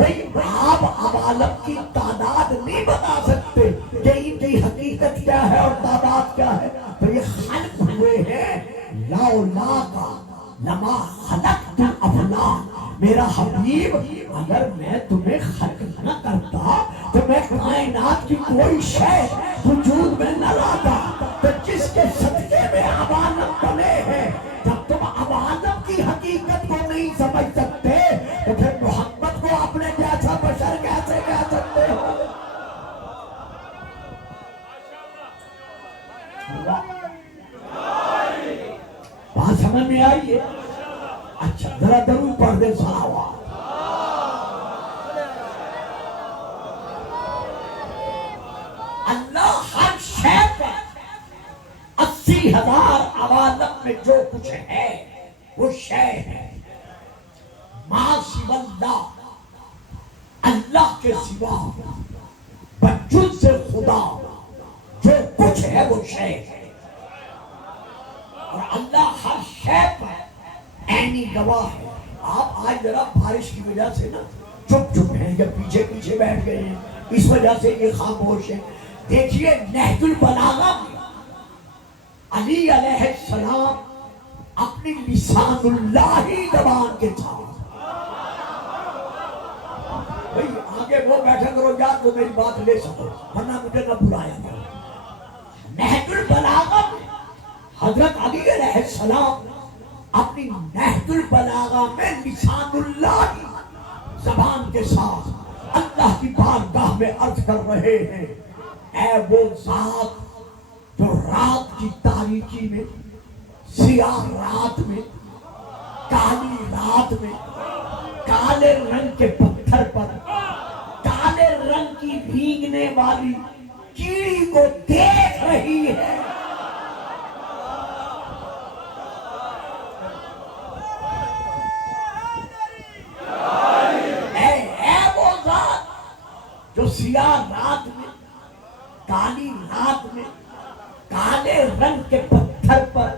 بھئی آپ عوالم کی تعداد نہیں بتا سکتے کہ ان کی حقیقت کیا ہے اور تعداد کیا ہے. تو یہ خلق ہوئے ہیں لولا کا لما خلقت الافلاک. میرا حبیب اگر میں تمہیں خلق نہ کرتا تو میں کائنات کی کوئی شے وجود میں نہ لاتا. تو جس کے صدقے میں عوالم بنے ہیں، جب تم عوالم کی حقیقت کو نہیں سمجھ سکتے تو پھر محمد کو اپنے جیسا بشر کیسے کہہ سکتے ہو؟ بات سمجھ میں آئی ہے؟ اچھا ذرا درود پڑھ دے صلوات. اللہ ہر شے پر 80,000 عوالم میں جو کچھ ہے وہ شے ہے. ما سوی اللہ، اللہ کے سوا بجز سے خدا جو کچھ ہے وہ شے ہے. اور اللہ ہر شے پر عینی گواہ ہے. آپ آج ذرا بارش کی وجہ سے نا چپ چپ ہیں یا پیچھے پیچھے بیٹھ گئے ہیں، اس وجہ سے یہ خاموش ہے. دیکھیے نہج البلاغہ میں علی علیہ السلام اپنی لسان اللہ زبان کے ساتھ، بھئی آگے وہ بیٹھا کرو یا تو میری بات لے سکو ورنہ مجھے نہ بلایا کرو. نہج البلاغہ میں حضرت علی علیہ السلام اپنی نہج البلاغہ میں لسان اللہ زبان کے ساتھ اللہ کی بارگاہ میں عرض کر رہے ہیں، اے وہ ذات جو رات کی تاریکی میں، سیاہ رات میں، کالی رات میں، کالے رنگ کے پتھر پر کالے رنگ کی بھیگنے والی کیڑی کو دیکھ رہی ہے. جو سیاہ رات میں، کالی رات میں، کالے رنگ کے پتھر پر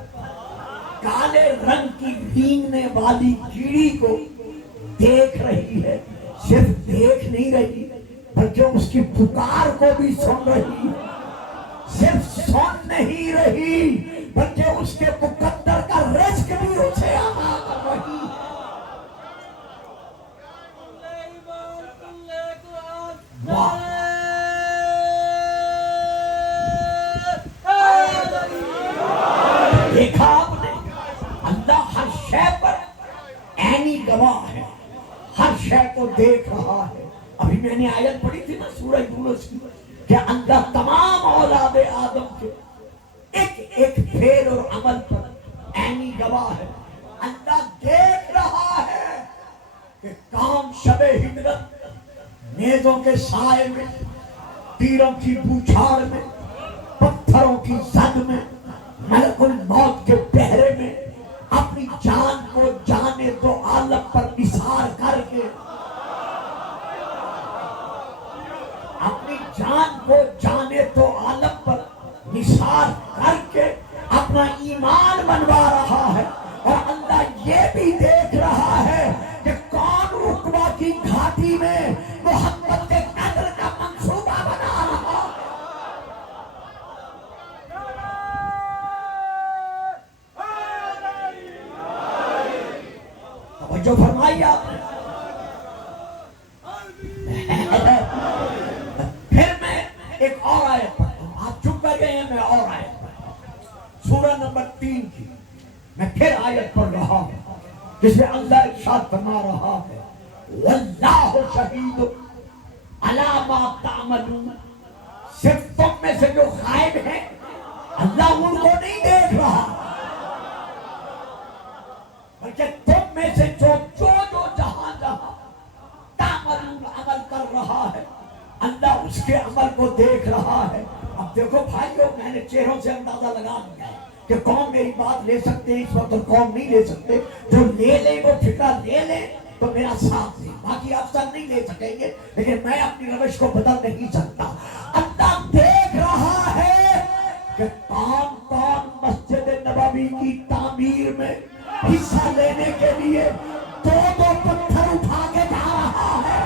کالے رنگ کی بھیگنے والی کیڑی کو دیکھ رہی ہے. صرف دیکھ نہیں رہی بلکہ اس کی پکار کو بھی سن رہی ہے. صرف سن نہیں رہی بلکہ اس کے مقدر کا رزق بھی اسے عطا کر رہی ہے. دیکھا آپ نے اللہ ہر شے پر عینی گواہ ہے، ہر شے کو دیکھ رہا ہے. ابھی میں نے آیت پڑھی تھی نا سورہ یونس کی کہ اللہ تمام اولاد آدم کے ایک ایک فعل اور عمل پر عینی گواہ ہے. اللہ دیکھ رہا ہے کہ کام شب ہجرت نیزوں کے سائے میں، تیروں کی بوچھاڑ میں، پتھروں کی زد میں، ملک الموت کے پہرے میں اپنی جان کو جانے دو عالم پر نثار کر کے، اپنی جان کو جانے دو عالم پر نثار کر کے اپنا ایمان بنوا رہا ہے. اور اللہ یہ بھی دیکھ رہا ہے کہ کون رقبہ کی گھاٹی میں محمد کے قتل کا منصوبہ بنا رہا ہے. توجہ فرمائی آپ نے. پھر میں ایک اور آیت پڑھتا ہوں، آپ چپ کر گئے ہیں، میں اور آیت پڑھتا ہوں سورہ نمبر 3 کی. میں پھر آیت پڑھ رہا ہوں جس میں اللہ ارشاد فرما رہا ہے واللہ شہید علی ما تعملون. صرف تم میں سے جو غائب ہیں اللہ ان کو نہیں دیکھ رہا بلکہ تم میں سے جو جہاں تعملون عمل کر رہا ہے اللہ اس کے عمل کو دیکھ رہا ہے. اب دیکھو بھائیو، میں نے چہروں سے اندازہ لگا لیا ہے کہ کون میری بات لے سکتے ہیں اس وقت اور کون نہیں لے سکتے. جو لے لیں وہ فکرہ لے لیں تو میرا ساتھ دیں، باقی آپ سب نہیں لے سکیں گے، لیکن میں اپنی روش کو بدل نہیں سکتا. اللہ دیکھ رہا ہے کہ کون کون مسجد نبوی کی تعمیر میں حصہ لینے کے لیے دو پتھر اٹھا کے جا رہا ہے.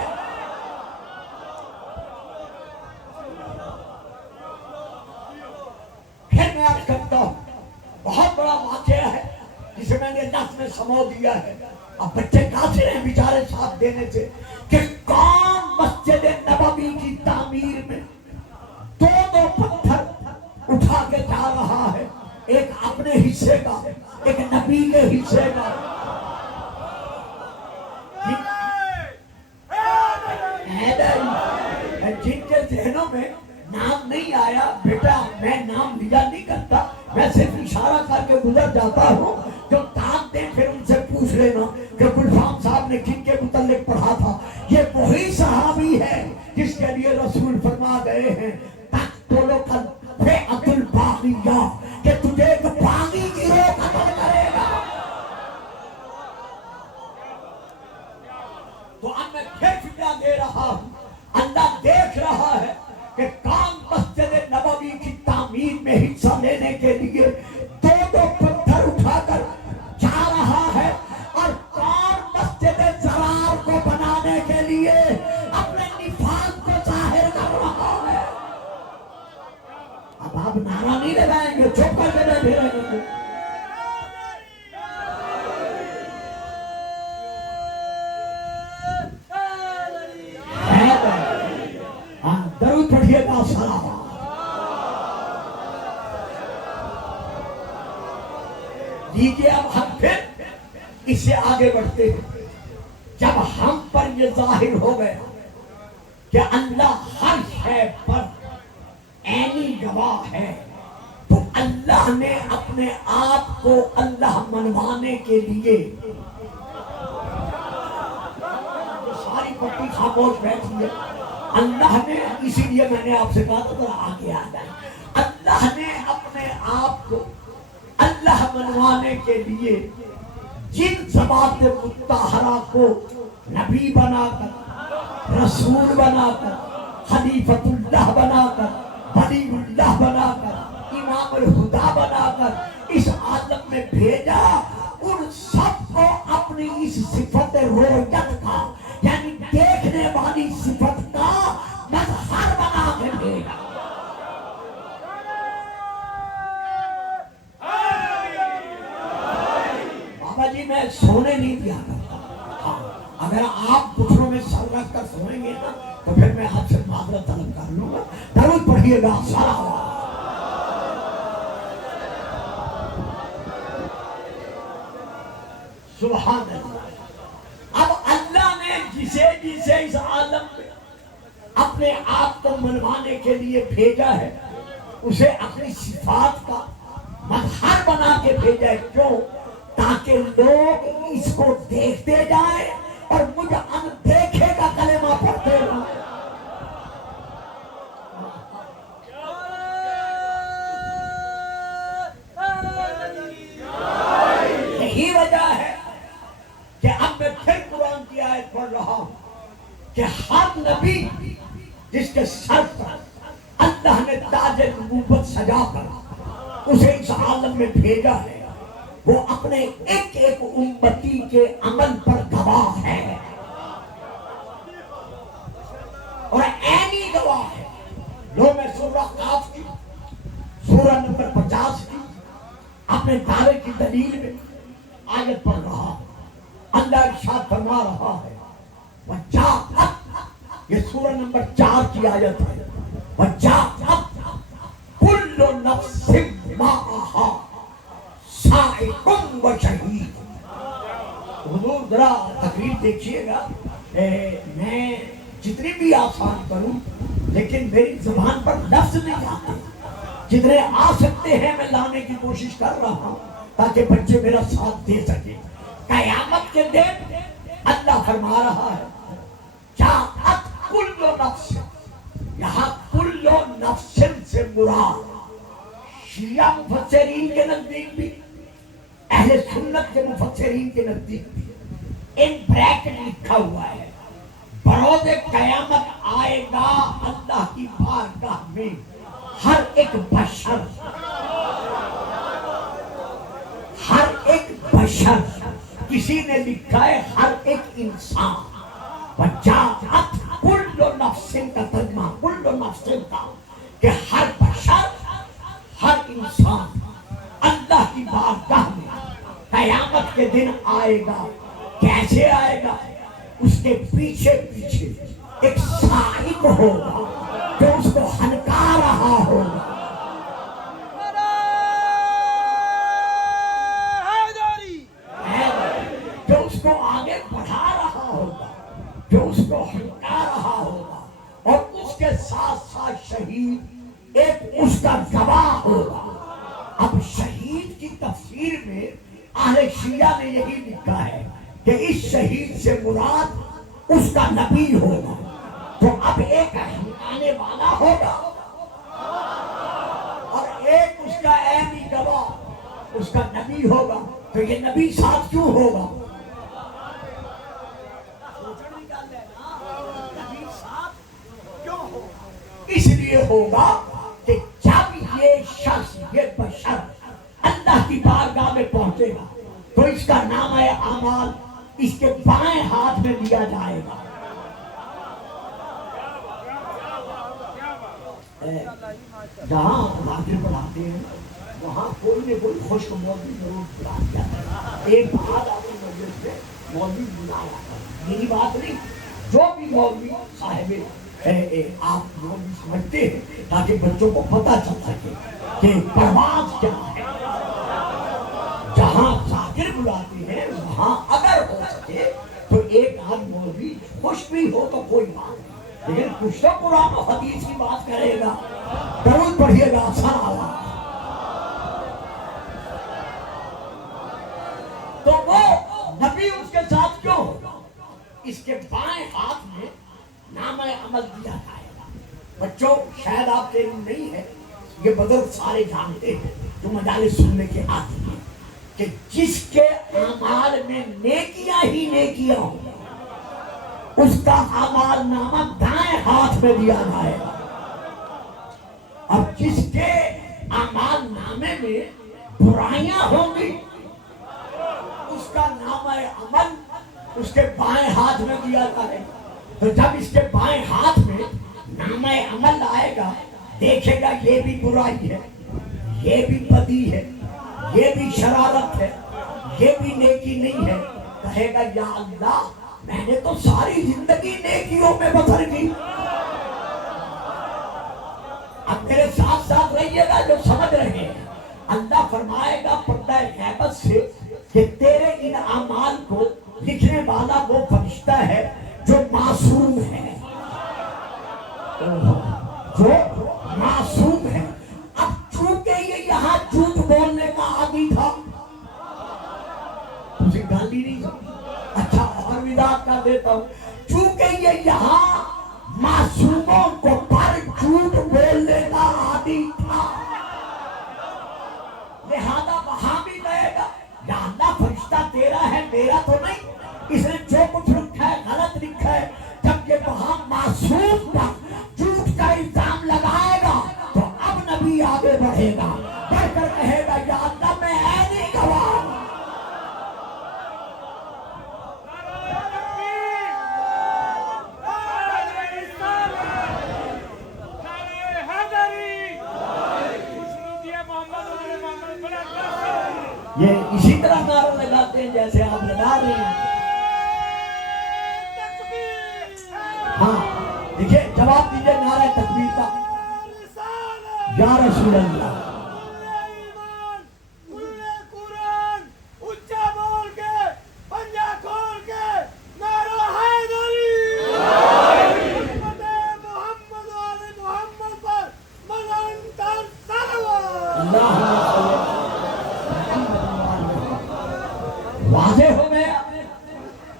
سمو دیا ہے. اب بچے قاصر ہیں بیچارے ساتھ دینے سے کہ کون مسجد نبوی کی تعمیر میں دو دو پتھر اٹھا کے جا رہا ہے, ایک اپنے حصے کا ایک نبی کے حصے کا. جن کے ذہنوں میں نام نہیں آیا, بیٹا میں نام لیا نہیں کرتا, میں صرف اشارہ کر کے گزر جاتا ہوں, جو دام دیں پھر ان سے پوچھ لینا کہ گلفام صاحب نے کن کے متعلق پڑھا تھا. یہ وہی صحابی ہے جس کے لیے رسول فرما گئے ہیں تقتلک الفئۃ الباغیہ, کہ تجھے ایک باغی گروہ قتل کرے گا. تو اب میں پھر فکرہ دے رہا ہوں, اللہ دیکھ رہا ہے کہ کون مسجد نبوی کی تعمیر میں حصہ لینے کے لیے دو دو پتھر اٹھا کر جا رہا ہے, اور کون مسجد زرار کو بنانے کے لیے اپنے نفاق کو ظاہر کر رہا ہے. اب آپ نعرہ نہیں لگائیں گے, چپ کر کے بیٹھے رہیں گے. درود پڑھیے گا سلام. لیجیے اب ہم پھر اس سے آگے بڑھتے ہیں. جب ہم پر یہ ظاہر ہو گیا کہ اللہ ہر شے پر عینی گواہ ہے, تو اللہ نے اپنے آپ کو اللہ منوانے کے لیے ساری پٹی خاموش بیٹھی ہے. اللہ نے, اسی لیے میں نے آپ سے کہا تھا آگے آ جائیں, اللہ نے اپنے آپ کو اللہ منوانے کے لیے جن ذوات مطہرہ کو نبی بنا کر, رسول بنا کر, خلیفۃ اللہ بنا کر, ولی اللہ بنا کر, امام الہدیٰ بنا کر اس عالم میں بھیجا, ان سب کو اپنی اس صفت رؤیت کا, یعنی دیکھنے والی صفت کا مظہر بنا کے بھیجا. بابا جی میں سونے نہیں دیا کرتا, اگر آپ گھٹنوں میں سر رکھ کر سوئیں گے نا تو پھر میں آپ سے معذرت طلب کر لوں گا. درود پڑھیے گا سلام. سبحان اللہ. اب اللہ نے جسے جسے اس عالم میں اپنے آپ کو منوانے کے لیے بھیجا ہے, اسے اپنی صفات کا مظہر بنا کے بھیجا ہے. کیوں؟ تاکہ لوگ اس کو دیکھتے جائیں اور مجھ ان دیکھے کا کلمہ پڑھتے رہیں. یہی وجہ ہے کہ اب میں پھر قرآن کی آیت پڑھ رہا ہوں کہ ہر نبی جس کے سر پر اللہ نے تاج نبوت سجا کر اسے اس عالم میں بھیجا ہے, وہ اپنے ایک ایک امتی کے عمل پر گواہ ہے اور عینی گواہ ہے. لو میں سورہ قاف کی سورہ نمبر 50 کی اپنے دعوے کی دلیل میں آیت پڑھ رہا ہوں. اللہ ارشاد فرما رہا ہے, وَجَاءَتْ, یہ سورہ نمبر 4 کی آیت ہے, وَجَاءَتْ كُلُّ نَفْسٍ مَعَهَا سَائِقٌ وَشَهِيدٌ. حضور ذرا تقریر دیکھیے گا, میں جتنی بھی آسان کروں لیکن میری زبان پر لفظ نہیں آتے, جتنے آ سکتے ہیں میں لانے کی کوشش کر رہا ہوں تاکہ بچے میرا ساتھ دے سکیں. قیامت کے دن اللہ فرما رہا ہے جاءت کل نفس, یہاں کل نفس سے مراد شیعہ مفسرین کے نزدیک بھی, اہل سنت کے مفسرین کے نزدیک بھی ان بریکٹ لکھا ہوا ہے, بروز قیامت آئے گا اللہ کی بارگاہ میں ہر ایک بشر, ہر ایک بشر, کسی نے لکھا ہے ہر ایک انسان. وَجَاءَتْ كُلُّ نَفْسٍ کا ترجمہ کل نفس کا کہ ہر بشر, ہر انسان اللہ کی بارگاہ میں قیامت کے دن پیچھے پیچھے ایک سائق ہوگا جو اس کو ہنکا رہا ہوگا، جو اس کو آگے بڑھا رہا ہوگا، جو اس کو ہنکا رہا ہوگا، اور اس کے ساتھ ساتھ شہید ایک اس کا گواہ ہوگا۔ اب شہید کی تفسیر میں اہل شیعہ نے یہی لکھا ہے کہ اس شہید سے مراد اس کا نبی ہوگا، تو اب ایک ہنکانے والا ہوگا اور ایک اس کا عینی گواہ اس کا نبی ہوگا۔ تو یہ نبی ساتھ کیوں ہوگا؟ اس لیے ہوگا کہ جب یہ شخص، یہ بشر اللہ کی بارگاہ میں پہنچے گا تو اس کا نامہ اعمال اس کے بائیں ہاتھ میں دیا جائے گا۔ جہاں حاضر پڑھاتے ہیں وہاں کوئی نہ کوئی خشک مولوی ضرور بلا جاتا ہے۔ ایک بات آپ کی مجلس سے مولوی بلایا، میری بات نہیں، جو بھی مولوی صاحب آپ مولوی سمجھتے ہیں تاکہ بچوں کو پتہ چل سکے کہ پرواز کیا ہے۔ جہاں ذاکر بلاتے ہیں وہاں اگر ہو سکے تو ایک آدھ مولوی خوش بھی ہو تو کوئی بات نہیں، لیکن کچھ تو قرآن و حدیث کی بات کرے گا۔ درود پڑھیے گا صلوات۔ تو وہ نبی اس کے ساتھ کیوں ہوگا؟ اس کے بائیں ہاتھ میں نامہ عمل دیا جائے گا۔ بچوں شاید آپ کے علم نہیں ہے، یہ بزرگ سارے جانتے ہیں جو مجالس سننے کے آتے ہیں، کہ جس کے اعمال میں نیکیاں ہی نیکیاں ہوں اس کا اعمال نامہ دائیں ہاتھ میں دیا جائے گا، اور جس کے اعمال نامے میں برائیاں ہوں گی اس کا نامہ عمل اس کے بائیں ہاتھ میں دیا جائے گا۔ تو جب اس کے بائیں ہاتھ میں نامہ عمل آئے گا، دیکھے گا یہ بھی برائی ہے، یہ بھی بدی ہے، یہ بھی شرارت ہے، یہ بھی نیکی نہیں ہے، کہے گا یا اللہ میں نے تو ساری زندگی نیکیوں میں بسر کی۔ اب میرے ساتھ ساتھ رہیے گا جو سمجھ رہے ہیں، اللہ فرمائے گا پردہ غیبت سے کہ تیرے ان اعمال کو لکھنے والا وہ فرشتہ ہے جو معصوم ہے، جو معصوم ہے۔ اب چونکہ یہ یہاں جھوٹ بولنے کا عادی تھا، تجھے گالی نہیں سمجھ، اچھا اور وضاحت کر دیتا ہوں، چونکہ یہ یہاں معصوموں کو پر جھوٹ بولنے کا عادی تھا، لہذا وہاں بھی کہے گا یا اللہ فرشتہ تیرا ہے میرا تو نہیں، اس نے جو کچھ لکھا ہے غلط لکھا ہے۔ جب یہ وہاں معصوم پر جھوٹ کا الزام لگائے گا تو اب نبی آگے بڑھے گا، بڑھ کر کہے گا یا اللہ میں عینی گواہ ہوں۔ یہ اسی طرح نعرہ لگاتے ہیں جیسے آپ لگا رہے ہیں۔ ہاں دیکھیں جواب دیجئے نعرہ تکبیر کا، یا رسول اللہ۔ واضح ہو گیا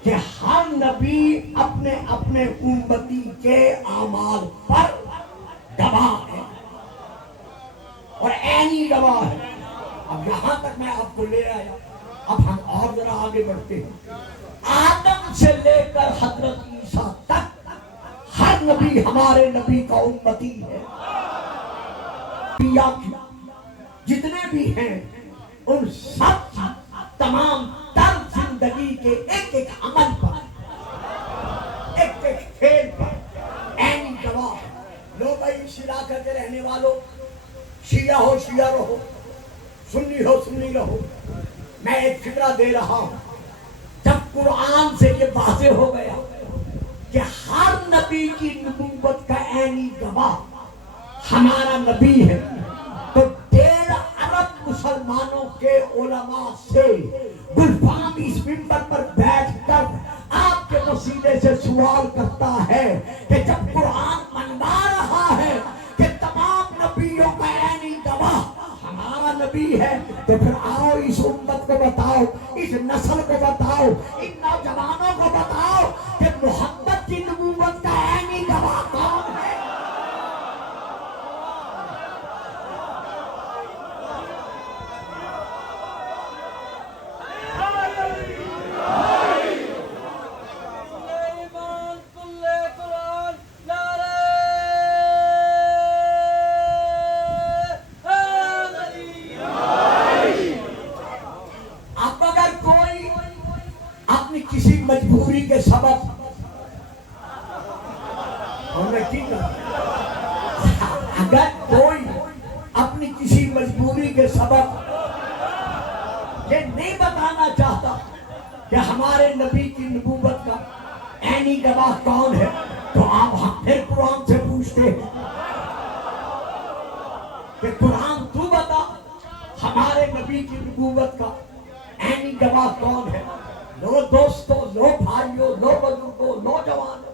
کہ ہر نبی اپنے اپنے امتی کے اعمال پر گواہ ہے اور عینی گواہ ہے۔ اب یہاں تک میں آپ کو لے آیا، اب ہم اور ذرا آگے بڑھتے ہیں۔ آدم سے لے کر حضرت عیسیٰ تک ہر نبی ہمارے نبی کا امتی ہے۔ جتنے بھی ہیں ان سب تمام تر زندگی کے ایک ایک عمل پر، ایک ایک فعل پر عینی گواہ ہے۔ لو بھائی اس علاقے کے رہنے والوں، شیعہ ہو شیعہ رہو، سنی ہو سنی رہو، میں ایک فکرہ دے رہا ہوں۔ جب قرآن سے یہ واضح ہو گیا کہ ہر نبی کی نبوت کا عینی گواہ ہمارا نبی ہے، تو 1.5 ارب مسلمانوں کے علماء سے گلفام اس منبر پر بیٹھ کر آپ کے وسیلے سے سوال کرتا ہے کہ جب قرآن منوا رہا ہے کہ تمام نبیوں کا عینی گواہ ہمارا نبی ہے، تو پھر آؤ اس امت کو بتاؤ، اس نسل کو بتاؤ، ان نوجوانوں کو بتاؤ کہ محمد کی نبوت کا عینی گواہ کون ہے؟ مجبوری کے سبب اگر کوئی اپنی کسی مجبوری کے سبب یہ نہیں بتانا چاہتا کہ ہمارے نبی کی نبوت کا عینی گواہ کون ہے، تو آپ ہم پھر قرآن سے پوچھتے ہیں کہ قرآن تو بتا ہمارے نبی کی نبوت کا عینی گواہ کون ہے۔ لو دوستو، لو بھائیو، لو بزرگو، نوجوانو،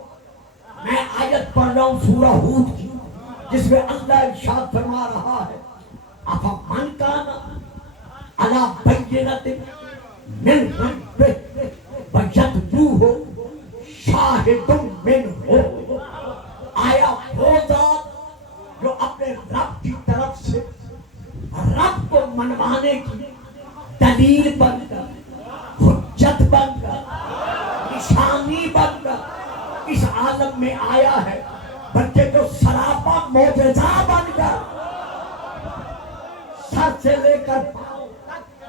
میں آیت پڑھ رہا ہوں سورہ ہود کی، جس میں اللہ ارشاد فرما رہا ہے افمن کان علی بینۃ من ربہ ویتلوہ شاہد منہ، آیا وہ ذات جو اپنے رب کی طرف سے رب کو منوانے کی دلیل بن کر، حجت بن کر، نشانی بن کر اس عالم میں آیا ہے، بلکہ جو سراپا معجزہ بن کر سر سے لے کر پاؤں تک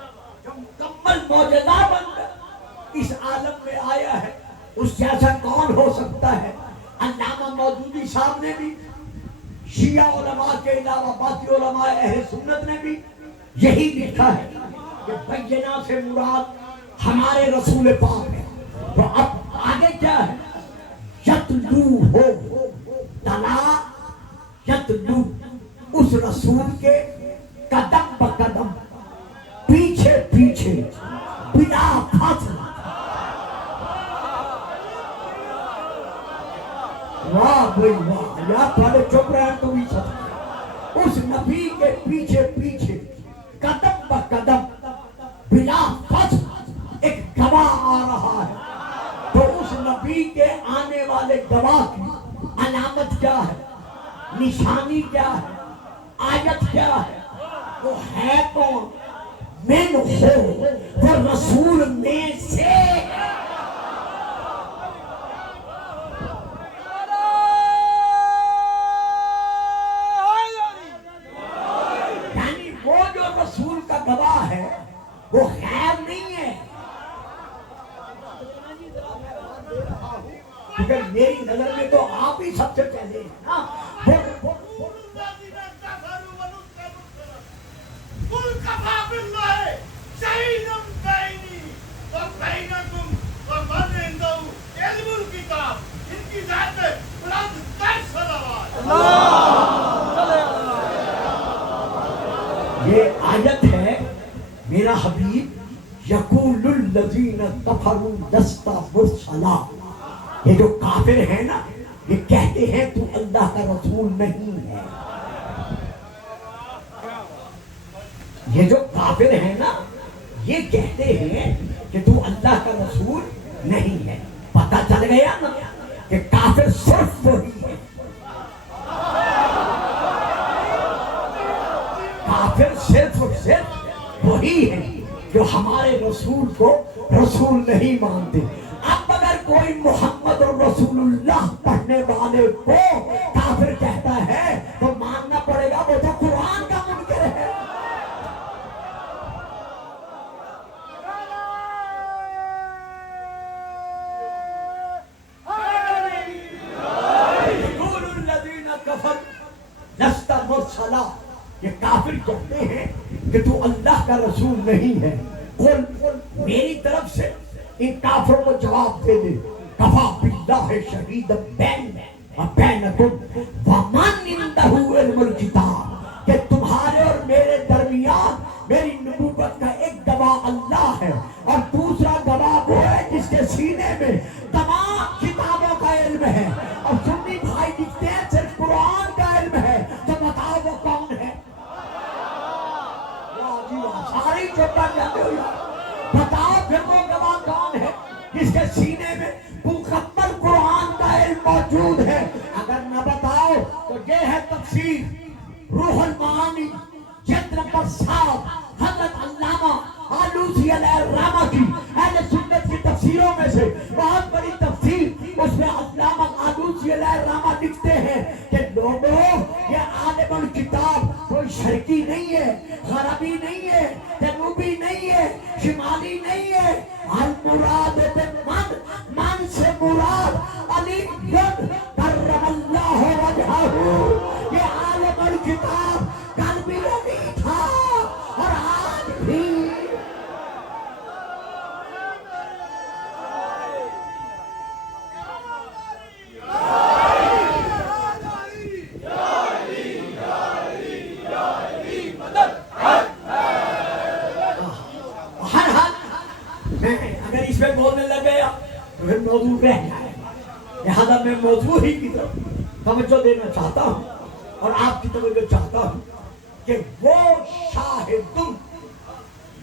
جو مکمل معجزہ بن کر اس عالم میں آیا ہے، اس جیسا کون ہو سکتا ہے؟ علامہ مودودی صاحب نے بھی، شیعہ علماء کے علاوہ باقی علماء اہل سنت نے بھی یہی لکھا ہے کہ بینہ سے مراد ہمارے رسول پاک ہے۔ تو اب آگے کیا ہے؟ یتلو ہو، تلا یتلو، اس رسول کے قدم بقدم، پیچھے پیچھے، بلا فاصلہ۔ واہ بھئی واہ، یا تھوڑے چپ رہے ہیں تو بھی سب، اس نبی کے پیچھے پیچھے قدم بقدم بلا فاصلہ ایک گواہ آ رہا ہے۔ تو اس نبی کے آنے والے گواہ کی علامت کیا ہے، نشانی کیا ہے، آیت کیا ہے؟ وہ ہے کون؟ من ہو، وہ رسول میں سے۔ یعنی وہ جو رسول کا گواہ ہے وہ غیر نہیں ہے، کیونکہ میری نظر میں تو آپ ہی سب سے پہلے ہیں نا۔ یہ آیت ہے میرا حبیب یقول الذین کفروا لست مرسلا، یہ جو کافر ہیں نا یہ کہتے ہیں تو اللہ کا رسول نہیں ہے۔ یہ جو کافر ہیں نا یہ کہتے ہیں کہ تو اللہ کا رسول نہیں ہے۔ پتہ چل گیا نا کہ کافر صرف وہی ہے، کافر صرف وہی ہے جو ہمارے رسول کو رسول نہیں مانتے۔ اب اگر کوئی محمد اور رسول اللہ پڑھنے والے کو کافر کہتا ہے تو ماننا پڑے گا وہ تو قرآن کا منکر ہے۔ یقول الذین کفروا لست مرسلا، یہ کافر کہتے ہیں کہ تو اللہ کا رسول نہیں ہے۔ قل میری طرف سے ان کافروں کو جواب دے دے، کفا باللہ اللہ شہید بین و بینکم ومن عنده علم الکتاب، کہ تمہارے اور میرے درمیان میری نبوت کا ایک گواہ اللہ ہے، اور دوسرا گواہ وہ ہے جس کے سینے میں تمام کتابوں کا علم ہے۔ اور سنی بھائی لکھتے ہیں صرف قرآن کا علم ہے، تو بتاؤ وہ کون ہے؟ ساری چھوٹا جاتے ہو یار، بتاؤ پھر وہ گواہ کون ہے جس کے سینے میں مکمل قرآن کا علم موجود ہے؟ اگر نہ بتاؤ تو یہ ہے تفسیر روح المعانی جلد نمبر 7، حضرت علامہ آلوسی علیہ الرحمہ کی اہل سنت کی تفسیروں میں سے بہت بڑی تفسیر۔ اس میں علامہ آلوسی علیہ الرحمہ لکھتے ہیں کہ لوگوں، یہ عالم الکتاب کوئی شرقی نہیں ہے، غربی نہیں ہے، جنوبی نہیں ہے، شمالی نہیں ہے۔ المراد من، من سے مراد علی کرم اللہ وجہہ۔ یہ عالم الکتاب کل بھی نبی تھا اور آج بھی۔ اگر اس پہ بولنے لگ گیا تو پھر موضوع رہ جائے گا، لہذا میں موضوع ہی کی طرف توجہ دینا چاہتا ہوں اور آپ کی توجہ چاہتا ہوں کہ وہ شاہد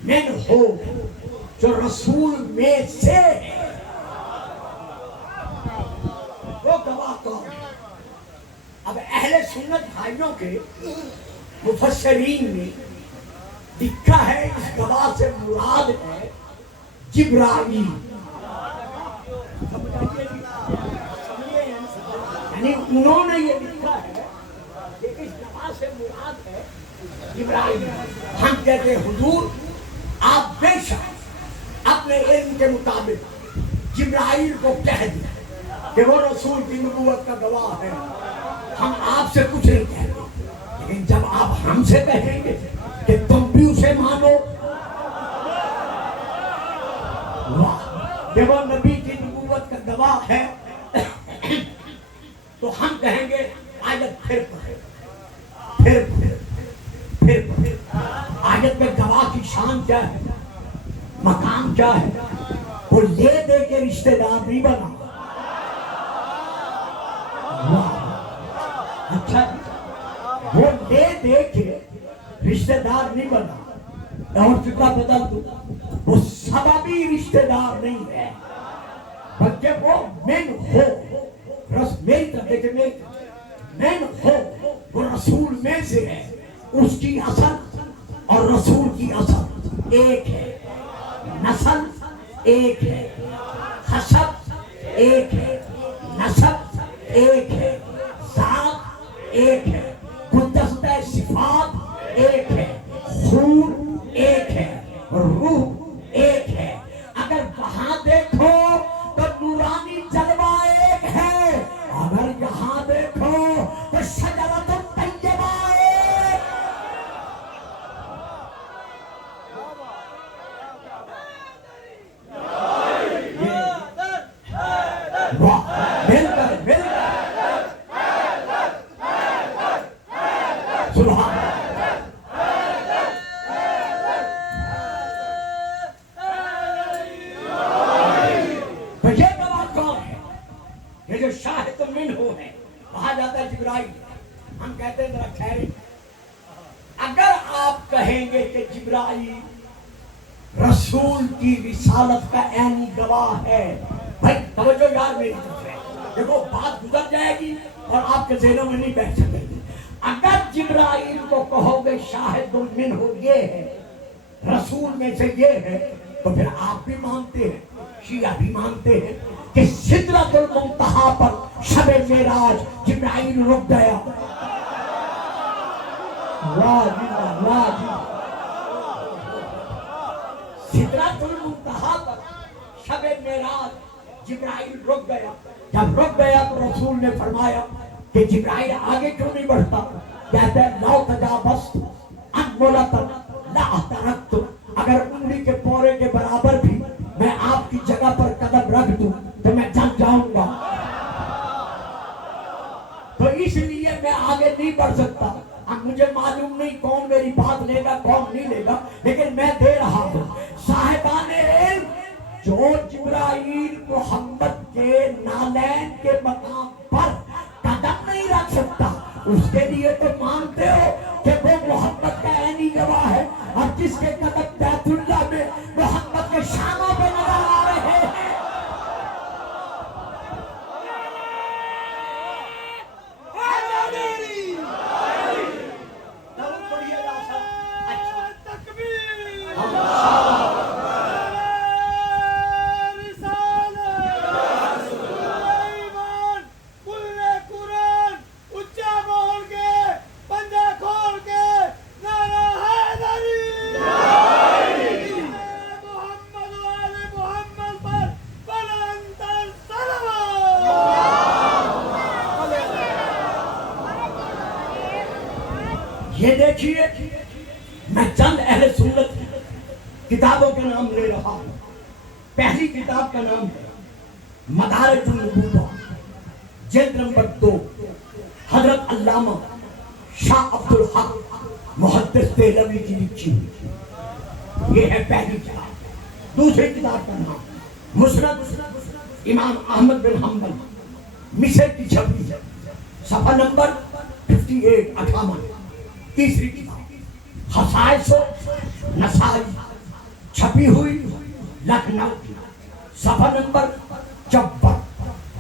من ہو جو رسول میں سے ہے، وہ گواہ کون ہے؟ اب اہل سنت بھائیوں کے مفسرین نے لکھا ہے اس گواہ سے مراد ہے جبرائیل، یعنی انہوں نے یہ لکھا ہے کہ اس گواہ سے مراد ہے جبرائیل۔ ہم کہتے ہیں حضور آپ بے شک اپنے علم کے مطابق جبرائیل کو کہہ دیا کہ وہ رسول کی نبوت کا گواہ ہے، ہم آپ سے کچھ نہیں کہتے، لیکن جب آپ ہم سے کہیں گے کہ تم بھی اسے مانو، کہ وہ نبی کی نبوت کا گواہ ہے، تو ہم کہیں گے آیت پھر آیت میں گواہ کی شان کیا ہے، مقام کیا ہے؟ وہ لے دے کے رشتہ دار نہیں بنا۔ اچھا، وہ لے دے کے رشتہ دار نہیں بنا، اور فکر بدل دوں، وہ سببی رشتہ دار نہیں ہے، بلکہ وہ من ہو، میری طرف دیکھیں، من ہو، وہ رسول میں سے ہے، اس کی اصل اور رسول کی اصل ایک ہے، نسل ایک ہے، حسب ایک ہے، نسب ایک ہے، ذات ایک ہے، گلدستہ صفات ایک ہے، خون ایک ہے، روح ایک ہے۔ اگر وہاں دیکھو تو نورانی جلوہ ایک ہے، اگر یہاں دیکھو تو شجرۃ الطیبہ ایک۔ مل کر سبحان جو شاہد منہ ہے، کہا جاتا ہے جبرائیل۔ ہم کہتے ہیں ذرا ٹھہرے، اگر آپ کہیں گے کہ جبرائیل رسول کی رسالت کا عینی گواہ ہے، بھائی توجہ یار میری طرف ہے، دیکھو بات گزر جائے گی اور آپ کے ذہنوں میں نہیں بیٹھ سکے گی۔ اگر جبرائیل کو کہو گے شاہد منہ یہ ہے، رسول میں سے یہ ہے، تو پھر آپ بھی مانتے ہیں، شیعہ بھی مانتے ہیں کہ سدرۃ المنتہا پر شب معراج جبرائیل رک گیا۔ واہ جی واہ جی، سدرۃ المنتہا پر شب معراج جبرائیل رک گیا۔ جب رک گیا تو رسول نے فرمایا کہ جبرائیل آگے کیوں نہیں بڑھتا؟ کہتا ہے لو تجاوزت عن ملۃ لاحترقت، اگر انگلی کے پورے کے برابر بھی میں آپ کی جگہ پر قدم رکھ دوں تو میں جل جاؤں گا۔ اس لیے میں آگے نہیں بڑھ سکتا. اب مجھے معلوم نہیں کون میری بات لے گا کون نہیں لے گا، لیکن میں دے رہا ہوں. صاحبان علم جو جبرائیل محمد کے نالین کے مقام پر قدم نہیں رکھ سکتا، اس کے لیے تو مانتے ہو کہ وہ محمد کا عینی گواہ ہے. اور جس کے قدم بیت اللہ میں محمد کے شانوں پہ نظر آ رہے ہیں. یہ دیکھیے میں چند اہل سنت کتابوں کے نام لے رہا ہوں. پہلی کتاب کا نام ہے مدارج النبوہ، جلد نمبر 2، حضرت علامہ شاہ عبد الحق محدث دہلوی کی لکھی ہوئی. یہ ہے پہلی کتاب. دوسری کتاب کا نام مسند امام احمد بن حنبل، مصر کی چھپی ہے، صفحہ نمبر 58. تیسری کتاب خصائص نسائی، چھپی ہوئی لکھنؤ کی، صفحہ نمبر 54.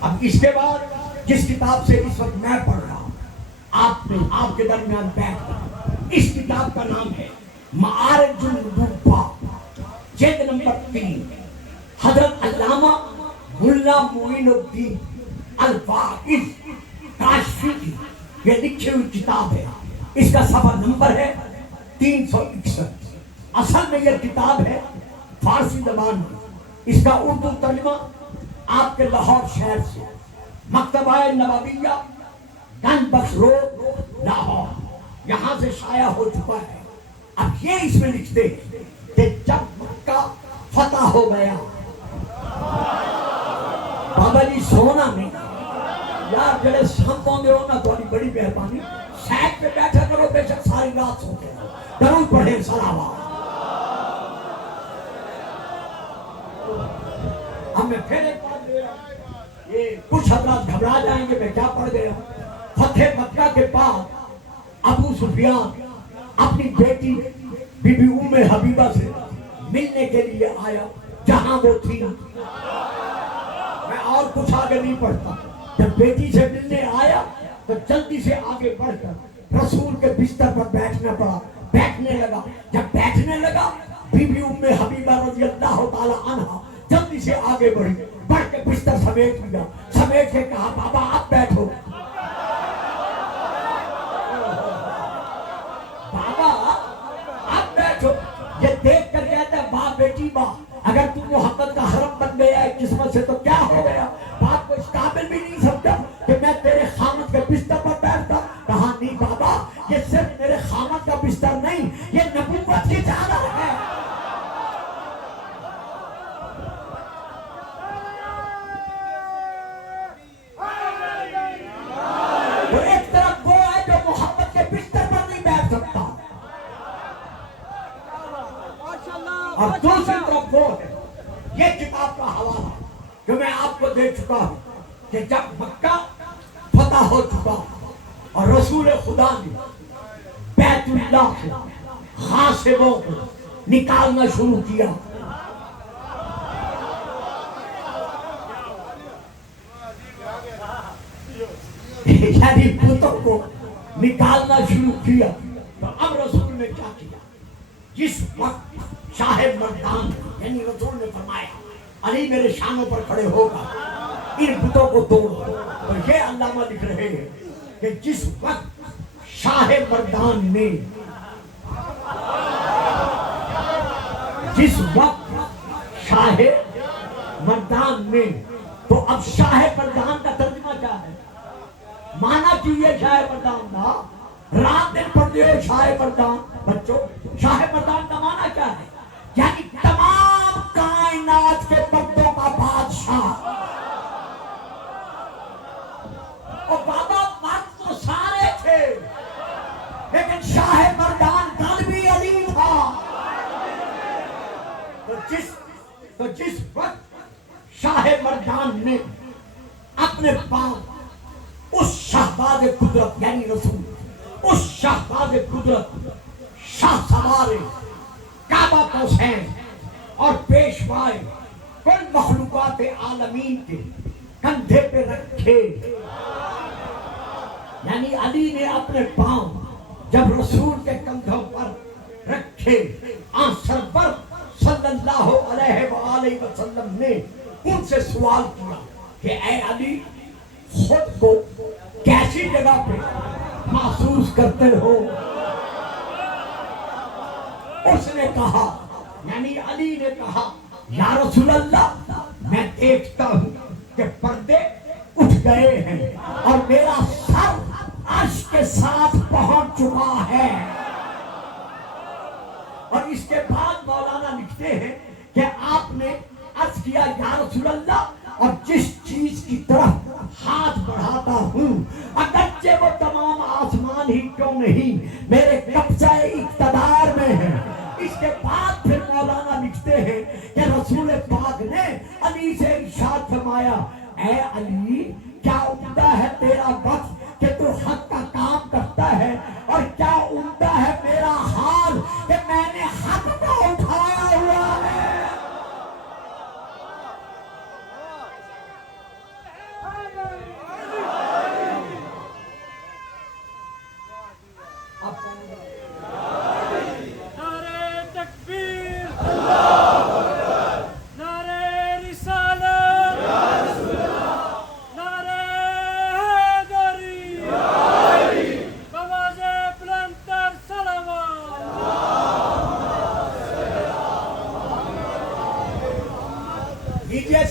اب اس کے بعد جس کتاب سے اس وقت میں پڑھ رہا ہوں، آپ کے درمیان بیٹھ کر، اس کتاب کا نام ہے معارج النبوہ، جلد نمبر 3، حضرت علامہ ملا معین الدین الواعظ کاشفی کی یہ لکھی ہوئی کتاب ہے. اس کا صفحہ نمبر ہے 361. اصل میں یہ کتاب ہے فارسی زبان میں. اس کا اردو ترجمہ آپ کے لاہور شہر سے مکتبہ نبویہ گنج بخش روڈ لاہور یہاں سے شائع ہو چکا ہے. اب یہ اس میں لکھتے ہیں کہ جب مکہ فتح ہو گیا، بابا جی سونا نہیں یار، جڑے سامنے ہو نا تھوڑی بڑی مہربانی سائڈ پہ بیٹھا کرو، بے شک ساری رات سوتے ہیں. درود پڑھیں صلوات. اب میں پھر ایک بات دے رہا ہوں، یہ کچھ حضرات گھبرا جائیں گے میں کیا پڑھ گیا. فتح مکہ کے بعد ابو سفیان اپنی بیٹی بی بی ام حبیبہ سے ملنے کے لیے آیا جہاں وہ تھی. میں اور کچھ آگے نہیں پڑھتا. جب بیٹی سے ملنے آیا تو جلدی سے آگے بڑھ کر رسول کے بستر پر بیٹھنا پڑا. بیٹھنے لگا. جب بیٹھنے لگا بی بی ام حبیبہ رضی اللہ تعالی عنہ جلدی سے آگے بڑھی، بڑھ کے بستر سمیٹ لیا. سمیٹ کے کہا بابا آپ بیٹھو. بابا آپ بیٹھو. یہ دیکھ کر کہتا ہے ماں بیٹی ماں، اگر تم محمد کا حرم بن گیا ہے قسمت سے تو کیا ہو گیا. باپ کو اس قابل بھی نہیں سمجھا کہ میں تیرے خامد کے بستر پر بیٹھتا. کہا نہیں بابا، یہ صرف میرے خامد کا بستر نہیں، یہ نبوت کی چادر ہے. اور ایک طرف وہ ہے جو محمد کے بستر پر نہیں بیٹھ سکتا، اور دوسری طرف وہ ہے. یہ کتاب کا حوالہ جو میں آپ کو دے چکا ہوں کہ جب مکہ فتح ہو چکا اور رسول خدا نے بیت اللہ سے غاصبوں کو نکالنا شروع کیا، یعنی بتوں کو نکالنا شروع کیا، تو اب رسول نے کیا کیا. جس وقت شاہ مردان یعنی رسول نے فرمایا علی میرے شانوں پر کھڑے ہوگا، ان بتوں کو توڑ. تو یہ علامہ لکھ رہے ہیں کہ جس وقت شاہ مردان نے تو اب شاہ مردان کا ترجمہ کیا ہے؟ مانا چاہیے شاہ مردان کا رات دن پڑھتے ہو شاہ مردان. بچوں شاہ مردان کا مانا کیا ہے؟ یعنی تمام کائنات کے مردوں کا بادشاہ. اور بابا مرد تو مردان نے اپنے پاؤں اس شہباز قدرت یعنی رسول، اس شہباز قدرت شاہ سوار کعبہ قوسین اور پیشوائے کل مخلوقات عالمین کے کندھے پہ رکھے. یعنی علی نے اپنے پاؤں جب رسول کے کندھوں پر رکھے، آن سرور صلی اللہ علیہ وآلہ وسلم نے ان سے سوال کیا کہ اے علی خود کو کیسی جگہ پہ محسوس کرتے ہو؟ اس نے کہا، یعنی علی نے کہا، یا رسول اللہ میں دیکھتا ہوں کہ پردے اٹھ گئے ہیں اور میرا سر عرش کے ساتھ پہنچ چکا ہے. اور اس کے بعد مولانا لکھتے ہیں کہ آپ نے عرض کیا یا رسول اللہ، اور جس چیز کی طرف ہاتھ بڑھاتا ہوں اگرچہ وہ تمام آسمان ہی کیوں نہیں میرے قبضہ اقتدار میں ہے. اس کے بعد پھر مولانا لکھتے ہیں کہ رسول پاک نے علی سے ارشاد فرمایا، اے علی کیا عمدہ ہے تیرا وقت کہ تو حق کا کام کرتا ہے، اور کیا عمدہ ہے میرا حال کہ میں نے حق کو اٹھایا ہوا ہے.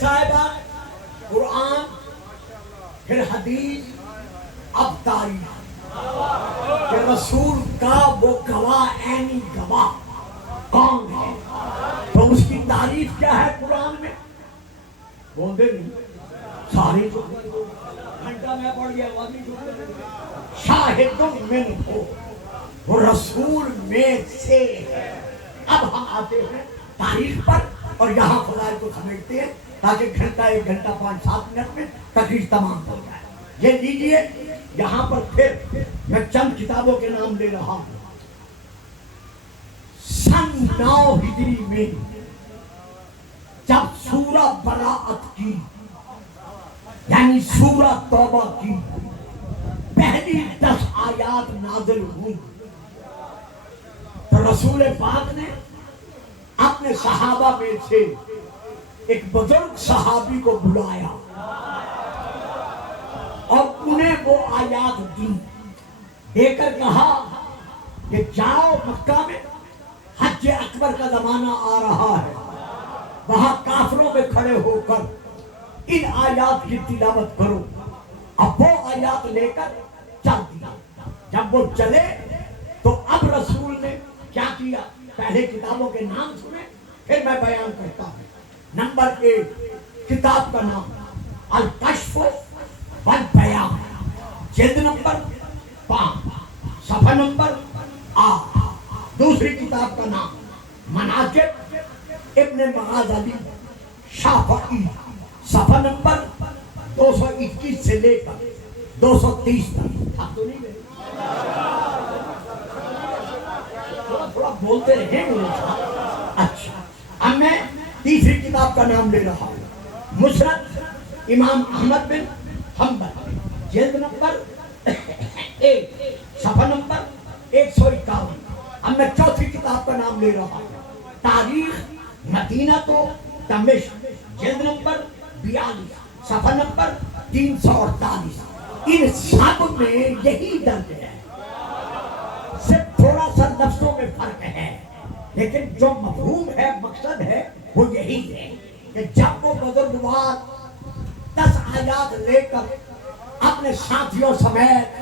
صاحبان قرآن پھر حدیث اب تاریخ کہ رسول کا وہ گواہ عینی گواہ کون ہے. تو اس کی تعریف کیا ہے قرآن میں؟ بولتے نہیں ساری گھنٹہ میں پڑھ گیا. شاہد من ہو، وہ رسول میں سے ہے. اب ہم آتے ہیں تاریخ پر اور یہاں فضائل کو سمجھتے ہیں تاکہ گھنٹہ 1 گھنٹہ 5-7 منٹ میں تقریر تمام ہو جائے. یہ لیجئے یہاں پر پھر میں چند کتابوں کے نام لے رہا ہوں. سن 9 ہجری میں جب سورہ براءت کی یعنی سورہ توبہ کی پہلی 10 آیات نازل ہوئی تو رسول پاک نے اپنے صحابہ میں سے ایک بزرگ صحابی کو بلایا اور انہیں وہ آیات دی، دے کر کہا کہ جاؤ مکہ میں حج اکبر کا زمانہ آ رہا ہے، وہاں کافروں پہ کھڑے ہو کر ان آیات کی تلاوت کرو. اب وہ آیات لے کر چل دیا. جب وہ چلے تو اب رسول نے کیا کیا؟ پہلے کتابوں کے نام سنے پھر میں بیان کرتا ہوں. نمبر 1 کتاب کا نام الکشف والبیان، جلد نمبر 5 صفحہ نمبر 8. دوسری کتاب کا نام مناقب ابن معاذ علی شافعی، صفحہ نمبر 221 سے لے کر 230 تک. آپ تو نہیں گئے، تھوڑا بولتے رہے. اچھا اب میں تیسری کتاب کا نام لے رہا ہوں، مسند امام احمد بن حنبل، جلد نمبر 1 صفحہ نمبر 151. اب میں چوتھی کتاب کا نام لے رہا ہوں، تاریخ مدینہ تو دمشق، جلد نمبر 42 صفحہ نمبر 348. ان سب میں یہی درج ہے، صرف تھوڑا سا لفظوں میں فرق ہے، لیکن جو مفہوم ہے مقصد ہے وہ یہی ہے کہ جب وہ بزرگوار 10 آیات لے کر اپنے ساتھیوں سمیت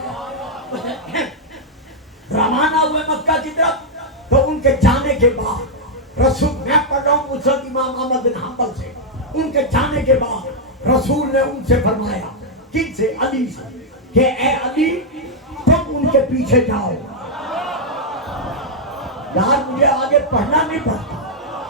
روانہ ہوئے مکہ کی طرف تو ان کے جانے کے بعد رسول، میں پڑھ رہا ہوں مسند امام احمد بن حنبل سے، ان کے جانے کے بعد رسول نے ان سے فرمایا، کن سے؟ علی سے، کہ اے علی تم ان کے پیچھے جاؤ. یار مجھے آگے پڑھنا نہیں پڑتا،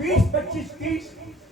20, 25, 30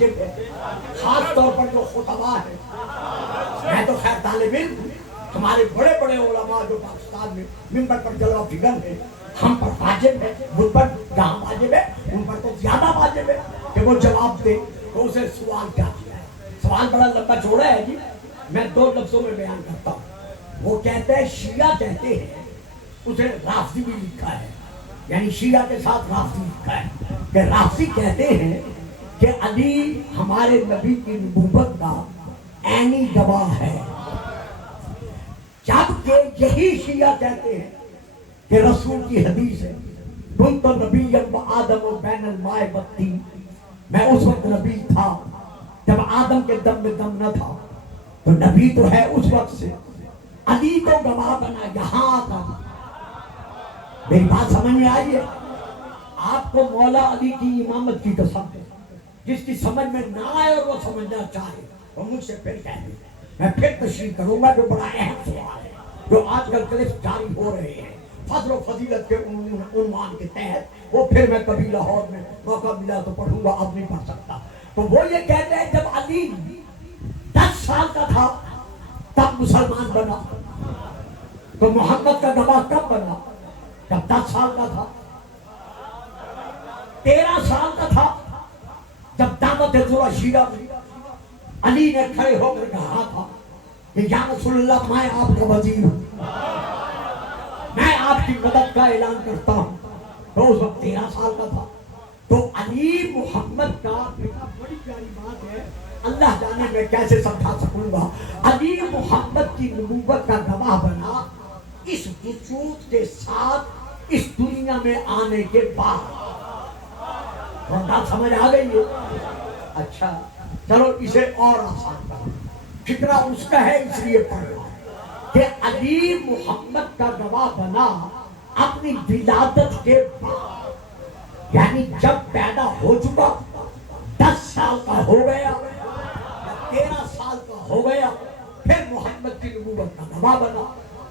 واجب ہے، خاص طور پر جو خطبہ ہے. میں تو خیر طالب علم ہوں، ہمارے بڑے بڑے علماء جو پاکستان میں ممبر پر جلوہ فکر ہے، ہم پر واجب ہے، ان پر جہاں واجب ہے ان پر تو زیادہ واجب ہے کہ وہ جواب دے. تو اسے سوال کیا کیا ہے؟ سوال بڑا لمبا چوڑا ہے جی، میں 2 لفظوں میں بیان کرتا ہوں. وہ کہتے ہیں، شیعہ کہتے ہیں، اسے رافضی بھی لکھا ہے، یعنی شیعہ کے ساتھ رافضی لکھا ہے، کہ رافضی کہتے ہیں کہ علی ہمارے نبی کی نبوت کا عینی گواہ ہے، جبکہ یہی شیعہ کہتے ہیں کہ رسول کی حدیث ہے، کن تو نبی آدم و بین الماء والطین، میں اس وقت نبی تھا جب آدم کے دم میں دم نہ تھا. تو نبی تو ہے اس وقت سے، علی کو گواہ بنا یہاں کا. میری بات سمجھ میں آئی ہے؟ آپ کو مولا علی کی امامت کی قسم ہے، جس کی سمجھ میں نہ آئے اور وہ سمجھنا چاہے وہ مجھ سے پھر کہہ دے. میں پھر تشریح کروں گا جو بڑا اہم سوال ہے، جو آج کل کلپس جاری ہو رہے ہیں فضل و فضیلت کے عنوان کے تحت. وہ پھر میں کبھی لاہور میں موقع ملا تو پڑھوں گا، اب نہیں پڑھ سکتا. تو وہ یہ کہتے ہیں جب علی 10 سال کا تھا تب مسلمان بنا، تو محمد کا گواہ کب بنا؟ جب 10 سال کا تھا. 13 سال کا تھا جب دعوت ذرا شیعہ میں علی نے کھڑے ہو کر کہا تھا کہ یا رسول اللہ میں آپ کا وزیر ہوں، میں آپ کی مدد کا اعلان کرتا ہوں. تو اس وقت 13 سال کا تھا. تو علی محمد کا بڑی پیاری بات ہے، اللہ جانے میں کیسے سمجھا سکوں گا. علی محمد کی نبوت کا گواہ بنا اس وجود کے ساتھ اس دنیا میں آنے کے بعد. بات سمجھ آ گئی ہے؟ اچھا چلو اسے اور آسان کرو. فکرہ اس کا ہے اس لیے پڑھ رہا ہوں کہ علی محمد کا گواہ بنا اپنی ولادت کے بعد، یعنی جب پیدا ہو چکا، 10 سال کا ہو گیا، 13 سال کا ہو گیا، پھر محمد کی نبوت کا گواہ بنا.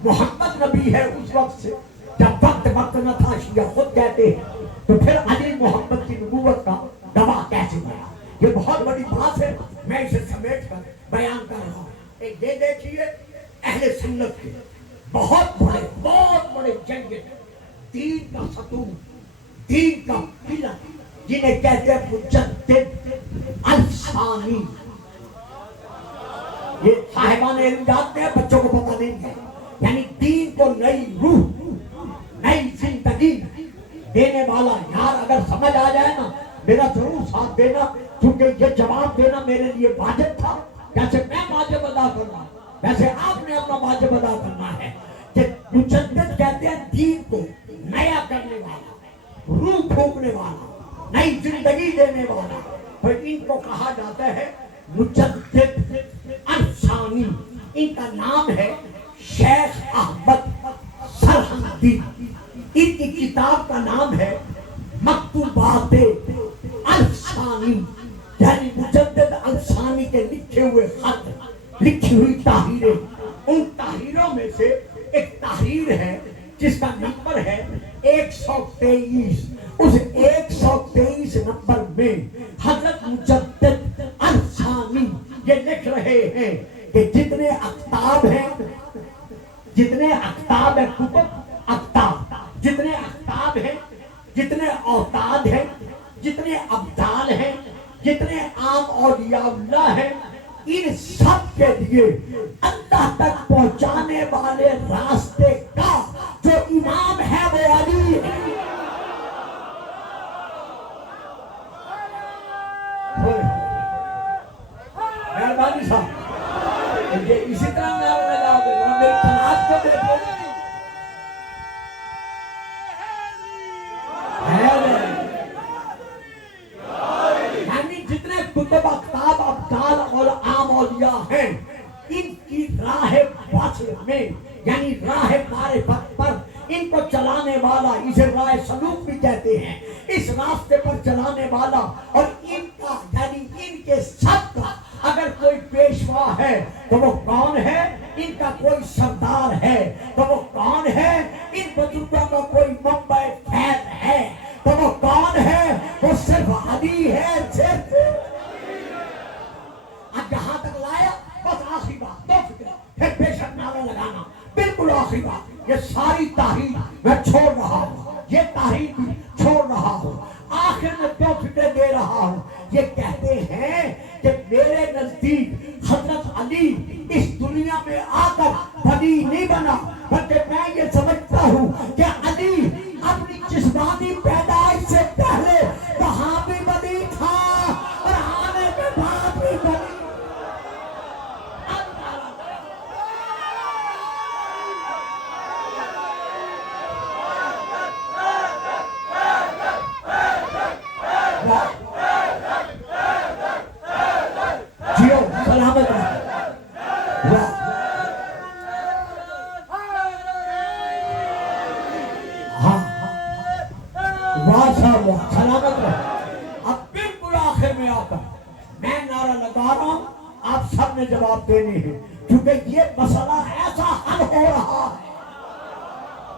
محمد نبی ہے اس وقت سے، جب وقت نہ تھا، شیعہ خود کہتے ہیں. تو پھر علی محمد کی نبوت کا گواہ کیسے بنا؟ یہ بہت بڑی بات ہے، میں اسے سمیٹ کر بیان کر رہا ہوں. ایک یہ دیکھیے اہل سنت کے بہت بڑے جنگل، دین کا ستون، دین کا پلر، جنہیں کہتے ہیں مجدد الثانی. یہ صاحبان علم جانتے ہیں، بچوں کو پتہ نہیں ہے. یعنی دین کو نئی روح، نئی زندگی دینے والا. یار اگر سمجھ آ جائے نا میرا ضرور ساتھ دینا، کیونکہ یہ جواب دینا میرے لیے واجب تھا. جیسے میں واجب ادا کرنا، ویسے آپ نے اپنا واجب ادا کرنا ہے. کہ مجدد کہتے ہیں دین کو نیا کرنے والا، روح پھونکنے والا، نئی زندگی دینے والا. تو ان کو کہا جاتا ہے مجدد الثانی. ان کا نام ہے شیخ احمد سرہندی. ان کی کتاب کا نام ہے مکتوبات الثانی، یعنی مجدد الثانی کے لکھے ہوئے خط، لکھی ہوئی تحریریں. ان تحریروں میں سے ایک تحریر ہے جس کا نمبر ہے 123. اس 123 نمبر میں حضرت مجدد الثانی یہ لکھ رہے ہیں کہ جتنے اقطاب ہیں، جتنے اقطاب ہیں، کتب اقطاب، جتنے اقطاب ہیں، جتنے اوتاد ہیں، جتنے ابدال ہیں، جتنے عام اولیاء اللہ ہیں، ان سب کے لیے اللہ تک پہنچانے والے راستے کا جو امام ہے وہ علی ہے. مہربانی صاحب، یہ اسی طرح میں جاؤ گے میری تناز کو دیکھو. یعنی جتنے کتب اقطاب ابدال اور عام اولیاء ہیں، ان کی راہ وصل میں، یعنی راہ معرفت پر ان کو چلانے والا، اسے راہ سلوک بھی کہتے ہیں، اس راستے پر چلانے والا. اور ان کا یعنی ان کے سب کا اگر کوئی پیشوا ہے تو وہ کون ہے؟ ان کا کوئی سردار ہے تو وہ کون ہے؟ ان بزرگوں کا کوئی منبع خیر ہے تو وہ کون ہے؟ وہ صرف علی ہے. صرف کہیں بھی چھوڑ رہا ہوں، آخر میں دو فکریں دے رہا ہوں۔ یہ کہتے ہیں کہ میرے نزدیک حضرت علی اس دنیا میں آ کر ولی نہیں بنا، بلکہ میں یہ سمجھتا ہوں کہ علی اپنی جسمانی پیدائش سے پہلے وہاں بھی ولی تھا اور آنے کے بعد بھی ولی۔ جیو سلامت رہو۔ ہاں واہ صاحب واہ، سلامت رہو۔ اب بالکل آخر میں آ کر میں نعرہ لگا رہا ہوں، آپ سب نے جواب دینے ہیں، کیونکہ یہ مسئلہ ایسا حل ہو رہا ہے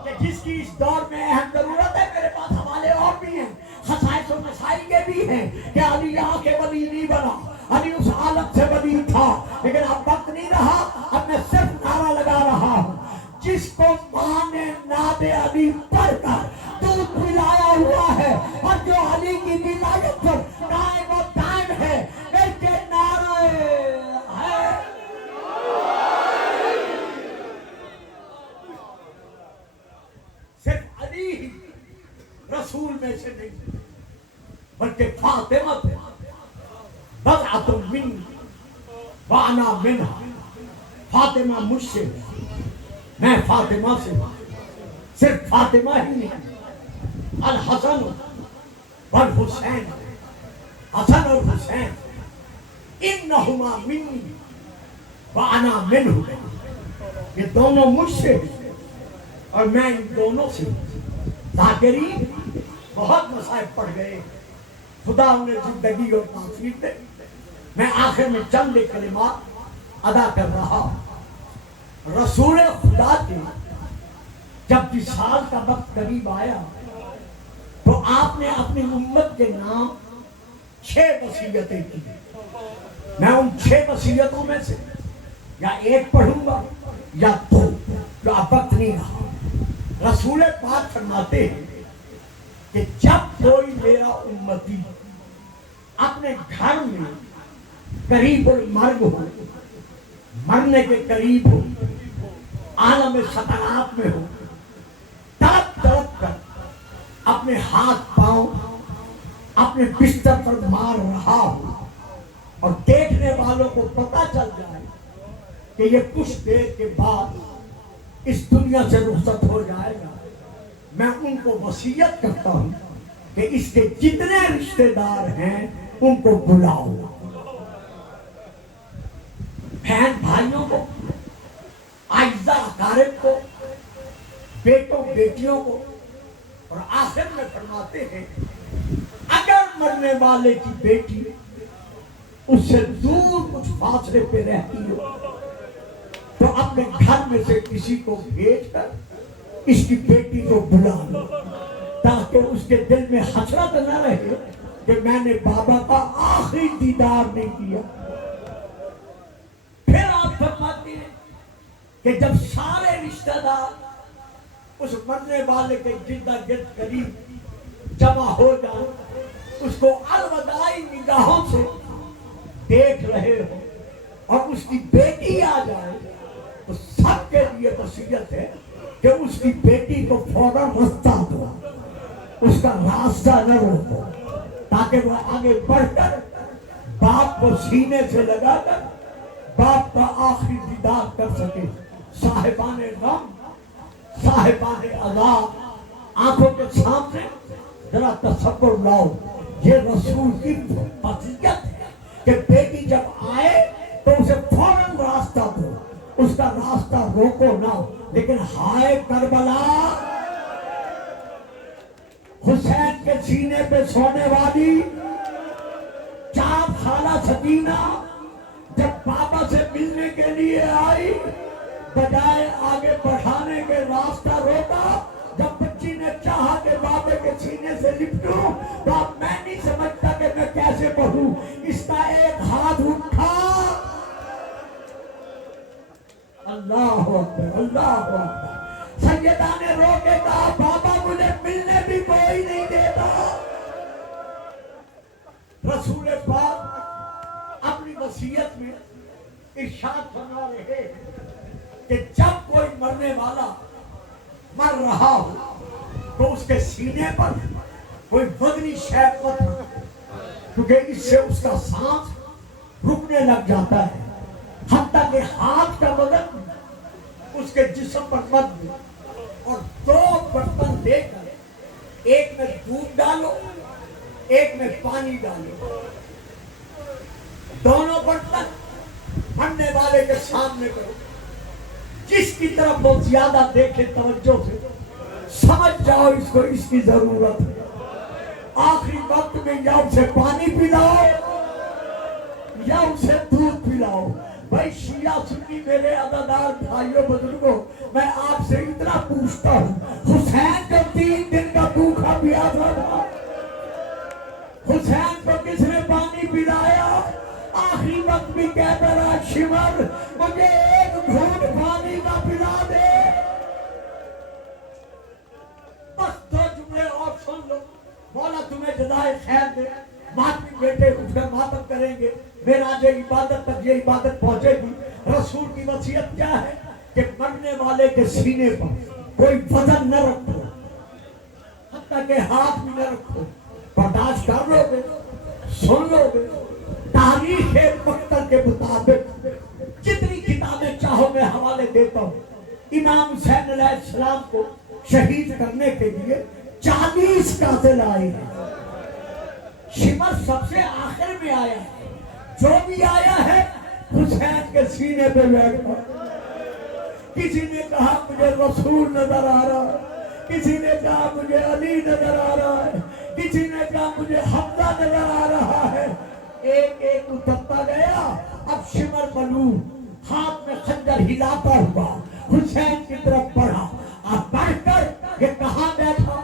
کہ جس کی اس دور میں اہم ضرورت ہے۔ میرے پاس حوالے اور بھی ہیں، خصائص و مسائل کے بھی ہیں کہ علی یہاں کے ولی نہیں بنا، علی اس عالم سے ولی تھا، لیکن اب وقت نہیں رہا۔ اب میں صرف نعرہ لگا رہا ہوں، جس کو ماں نے ناد علی پڑھ کر دودھ پلایا ہوا ہے اور جو علی کی ولایت پر قائم و دائم ہے، اس کے نعرہ ہے۔ صرف علی ہی رسول میں سے نہیں، بلکہ فاطمہ بضعۃ منی وانا منہا، فاطمہ مجھ سے، میں فاطمہ سے۔ صرف فاطمہ ہی نہیں، الحسن والحسین، حسن اور حسین انہما منی وانا منہ، یہ دونوں مجھ سے اور میں ان دونوں سے۔ ذاکرین بہت مصائب پڑھ گئے، خدا انہیں زندگی اور تاثیر دے۔ میں آخر میں چند کلمات ادا کر رہا ہوں۔ رسول خدا کے جب وصال کا وقت قریب آیا تو آپ نے اپنی امت کے نام 6 وصیتیں کی۔ میں ان 6 وصیتوں میں سے یا ایک پڑھوں گا یا 2، جو اب وقت نہیں رہا۔ رسول پاک فرماتے ہیں کہ جب کوئی میرا امتی اپنے گھر میں قریب المرگ ہو، مرنے کے قریب ہو، عالم سکرات میں ہو، تڑپ تڑپ کر اپنے ہاتھ پاؤں اپنے بستر پر مار رہا ہو اور دیکھنے والوں کو پتہ چل جائے کہ یہ کچھ دیر کے بعد اس دنیا سے رخصت ہو جائے گا، میں ان کو وصیت کرتا ہوں کہ اس کے جتنے رشتہ دار ہیں ان کو بلاؤ، بہن بھائیوں کو، اعزاء اقارب کو، بیٹوں بیٹیوں کو، اور آخر میں فرماتے ہیں اگر مرنے والے کی بیٹی اس سے دور کچھ فاصلے پہ رہتی ہو تو اپنے گھر میں سے کسی کو بھیج کر اس کی بیٹی کو بلا لو، تاکہ اس کے دل میں حسرت نہ رہے کہ میں نے بابا کا آخری دیدار نہیں کیا۔ پھر آپ فرماتے ہیں کہ جب سارے رشتہ دار اس مرنے والے کے گرد گرد قریب جمع ہو جائیں، اس کو الوداعی نگاہوں سے دیکھ رہے ہو اور اس کی بیٹی آ جائے تو سب کے لیے وصیت ہے کہ اس کی بیٹی کو فوراً رستہ دو، اس کا راستہ نہ روکو، تاکہ وہ آگے بڑھ کر باپ کو سینے سے لگا کر باپ کا آخری دیدار کر سکے۔ صاحبان غم، صاحبان عذاب، آنکھوں کے سامنے ذرا تصور لاؤ، یہ رسول کی وصیت ہے کہ بیٹی جب آئے تو اسے فوراً راستہ دو، اس کا راستہ روکو نہ۔ لیکن ہائے کربلا، حسین کے سینے پہ سونے والی 4 سالہ سکینہ جب بابا سے ملنے کے لیے آئی، بجائے آگے بڑھانے کے راستہ روکا۔ جب بچی نے چاہا کہ بابے کے سینے سے لپٹوں تو اب میں نہیں سمجھتا کہ میں کیسے بڑھوں، اس کا ایک ہاتھ اٹھا، اللہ اکبر اللہ اکبر۔ سیدہ نے رو کے کہا بابا مجھے ملنے بھی کوئی ارشاد فرما رہے کہ جب کوئی مرنے والا مر رہا ہو تو اس کے سینے پر کوئی وزنی شے مت رکھو، کیونکہ اس سے اس کا سانس رکنے لگ جاتا ہے. حتیٰ کہ ہاتھ کا وزن اس کے جسم پر مت دو، اور 2 برتن لے کر ایک میں دودھ ڈالو ایک میں پانی ڈالو. دونوں برتن مرنے والے کے سامنے کرو. جس کی طرف وہ زیادہ دیکھے توجہ سے سمجھ جاؤ اس کو اس کی ضرورت ہے. آخری وقت میں یا اسے پانی پلاؤ یا اسے دودھ پلاؤ. بھائی شیعہ سنی میرے عزیزدار بھائیوں بزرگوں، میں آپ سے اتنا پوچھتا ہوں، حسین جو 3 دن کا بھوکا پیاسا تھا، حسین کو کس نے پانی پلایا؟ آخری وقت بھی کہتا رہا شمر مجھے ایک گھونٹ پانی کا پلا دے. بس 2 جملے اور سن لو، مولا تمہیں جزائے خیر دے. ماتمی بیٹے اٹھ کر ماتم کریں گے، معراج عبادت تک یہ عبادت پہنچے گی. رسول کی وصیت کیا ہے کہ مرنے والے کے سینے پر کوئی وزن نہ رکھو، حتیٰ کہ ہاتھ بھی نہ رکھو. برداشت کر لو گے، سن لو گے. تاریخ مقتل کے مطابق جتنی کتابیں چاہو میں حوالے دیتا ہوں. امام حسین علیہ السلام کو شہید کرنے کے لیے 40 قاتل آئے ہیں. شمر سب سے آخر میں آیا ہے. جو بھی آیا ہے حسین کے سینے پہ بیٹھا. کسی نے کہا مجھے رسول نظر آ رہا ہے، کسی نے کہا مجھے علی نظر آ رہا ہے، کسی نے کہا مجھے حمزہ نظر آ رہا ہے. ایک ایک اترتا گیا. اب شمر ملعون ہاتھ میں خنجر ہلاتا ہوا حسین کی طرف بڑھا. اب بڑھ کر یہ کہاں بیٹھا؟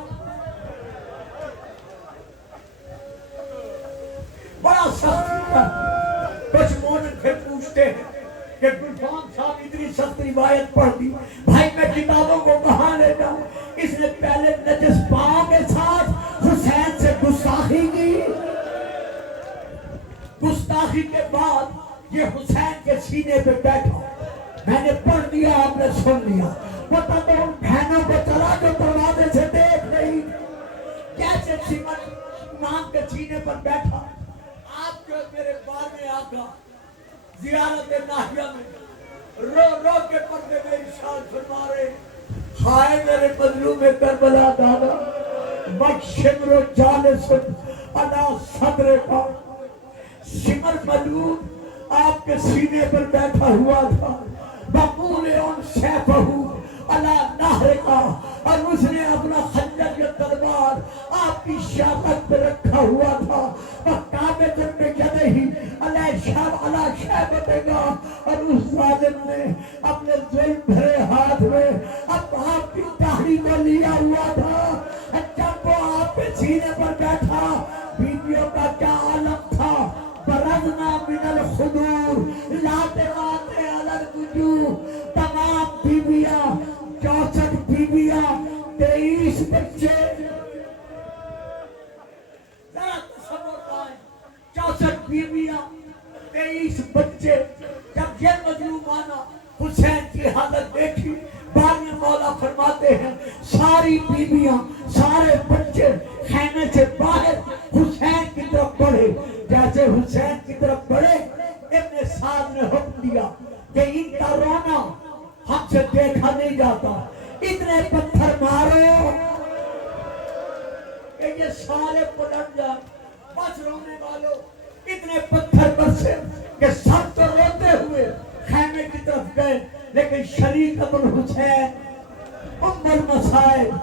بڑا سخت تھا. کچھ مومن پھر پوچھتے ہیں کہ گلفان صاحب اتنی سخت روایت پڑھ دی، بھائی میں کتابوں کو کہاں لے جاؤں؟ اس نے پہلے نجس پاؤں کے ساتھ حسین سے گستاخی کی، گستاخی کے بعد یہ حسین کے سینے پہ بیٹھا. میں نے پڑھ دیا، آپ نے سن لیا. پتہ تو ان بہنوں کو چلا جو دروازے سے دیکھ رہی کیسے سمر امام کے سینے پر بیٹھا. آپ جو میرے بارے آقا زیارت ناحیہ میں رو رو کے پردے میں ارشاد فرما رہے، ہائے میرے مظلوم کربلا دادا بخشم رو جالس علی صدر کا. شمر ملعون آپ کے سینے پر بیٹھا ہوا تھا. بقول ان سیفہ علی نہر کا، اور اس نے اپنا خنجر یا تلوار آپ کی شاخت پہ رکھا ہوا تھا. وقابت میں یدہی علی شیبت کا، اور اس ظالم نے اپنے ظلم بھرے ہاتھ میں اب آپ کی داڑھی کو لیا ہوا تھا. جب وہ آپ کے سینے پر بیٹھا بیویوں کا کیا عالم تھا. برزنا من الخدور لاتغات علی الوجوہ. تمام بیویاں 64 بیویاں 23 بچے. ذرا تصور کریں 64 بیویاں 23 بچے. جب یہ مظلومانہ حسین کی حالت دیکھی، بعد میں مولا فرماتے ہیں ساری بیویاں سارے بچے خیمے سے باہر حسین کی طرف بڑھے. جیسے حسین کی طرف بڑھے ابن سعد نے حکم دیا کہ ان کا رونا ہم سے دیکھا نہیں جاتا، اتنے پتھر مارو کہ یہ سارے پلٹ جائیں. بس رونے والوں اتنے پتھر برسے کہ سب تو روتے ہوئے خیمے کی طرف گئے، لیکن شریعت الحسین ام المصائب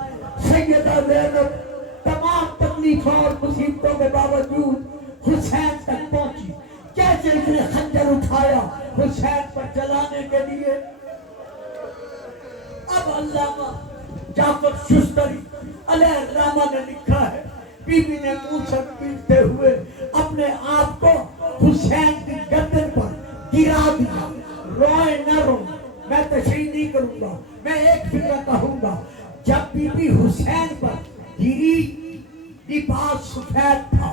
سیدہ زینب تمام تکلیفوں اور مصیبتوں کے باوجود حسین تک پہنچی. کیسے اس نے خنجر اٹھایا حسین پر چلانے کے لیے. اب علامہ جعفر شستری علیہ الرحمہ نے لکھا ہے، بی بی نے منہ سے پیٹتے ہوئے اپنے آپ کو حسین کی گردن پر گرا دیا. روئے نہ رو، میں تشریح نہیں کروں گا، میں ایک فکر کہوں گا. جب بی بی حسین پر گری لباس سفید تھا.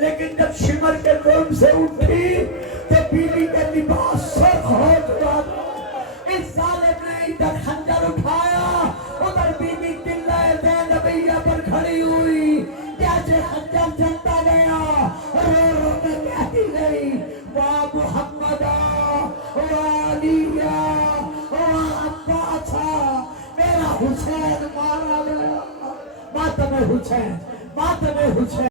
لیکن جب شمر کے روم سے اٹھی تو بیوی کا لباس سرخ ہو چکا تھا. اس ظالم نے ادھر خنجر اٹھایا, ادھر بیوی قلعہ زینبیہ پر کھڑی ہوئی, جیسے خنجر چلتا گیا رو رو کے کہتی گئی واہ محمدہ واہ علیہ واہ عباسہ, میرا حسین مارا گیا. ماتم حسین, ماتم حسین.